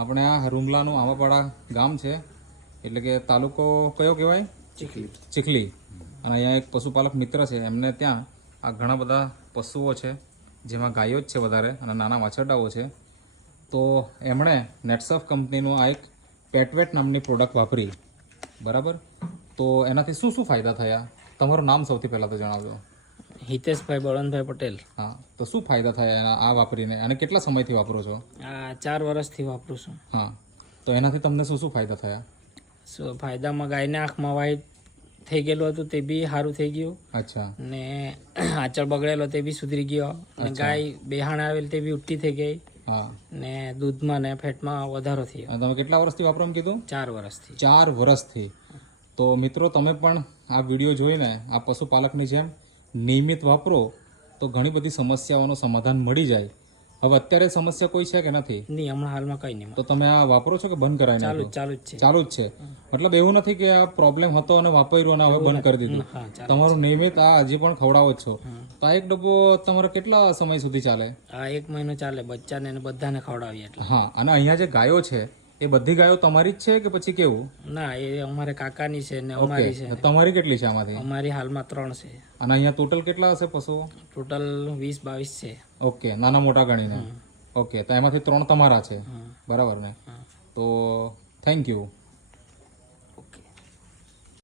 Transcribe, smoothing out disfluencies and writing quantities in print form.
આપણે આ રૂમલાનું આમાપાડા ગામ છે, એટલે કે તાલુકો કયો કહેવાય? ચીખલી. અને અહીંયા એક પશુપાલક મિત્ર છે, એમને ત્યાં આ ઘણા બધા પશુઓ છે, જેમાં ગાયો જ છે વધારે અને નાના વાછરડાઓ છે. તો એમણે નેટસફ કંપનીનું આ એક પેટવેટ નામની પ્રોડક્ટ વાપરી, બરાબર. તો એનાથી શું શું ફાયદા થયા? તમારું નામ સૌથી પહેલાં તો જણાવજો. હિતેશભાઈ બળવંતભાઈ પટેલ. હા, તો શું ફાયદા થયા એના આ વાપરીને, અને કેટલા સમયથી વાપરો છો? આ 4 વર્ષથી વાપરું છું. હા, તો એનાથી તમને શું શું ફાયદા થયા? શું ફાયદામાં? ગાયને આંખમાં વાઈટ થઈ ગયેલું હતું, તે બી સારું થઈ ગયું. અચ્છા. ને આંચળ બગડેલો તે બી સુધરી ગયો. અને ગાય બેહાણ આવેલ તે બી ઉઠી થઈ ગઈ. હા. ને દૂધમાં ને ફેટમાં વધારો થયો. અને તમે કેટલા વર્ષથી વાપરો એમ કીધું? 4 વર્ષથી. 4 વર્ષથી. તો મિત્રો, તમે પણ આ વિડીયો જોઈને આ પશુપાલકની જેમ નિયમિત વાપરો તો ઘણી બધી સમસ્યાઓનું સમાધાન મળી જાય. હવે અત્યારે સમસ્યા કોઈ છે કે નથી? નહીં, હમણાં હાલમાં કઈ નહીં. તો તમે આ વાપરો છો કે બંધ કરાવી નાખ્યું? ચાલુ જ છે. ચાલુ જ છે. મતલબ એવું નથી કે આ પ્રોબ્લેમ હતો અને વાપર્યું અને હવે બંધ કરી દીધું. હા, ચાલુ. તમારું નિયમિત આ હજી પણ ખવડાવો જ છો. તો આ એક ડબ્બો તમારે કેટલા સમય સુધી ચાલે? આ 1 મહિનો ચાલે. બચ્ચાને ને બધાને ખવડાવીએ એટલે. હા. અને અહીંયા જે ગાયો છે એ બધી ગાયો તમારી જ છે કે પછી કેવું? ના, એ અમારે કાકાની છે ને અમારી છે. તમારી કેટલી છે આમાંથી? અમારી હાલમાં 3 છે. અને અહીંયા ટોટલ કેટલા હશે પશુઓ? ટોટલ 20-22 છે. ઓકે, નાના મોટા ગણીને. ઓકે, તો એમાંથી 3 તમારા છે, બરાબર ને? તો થેન્ક યુ.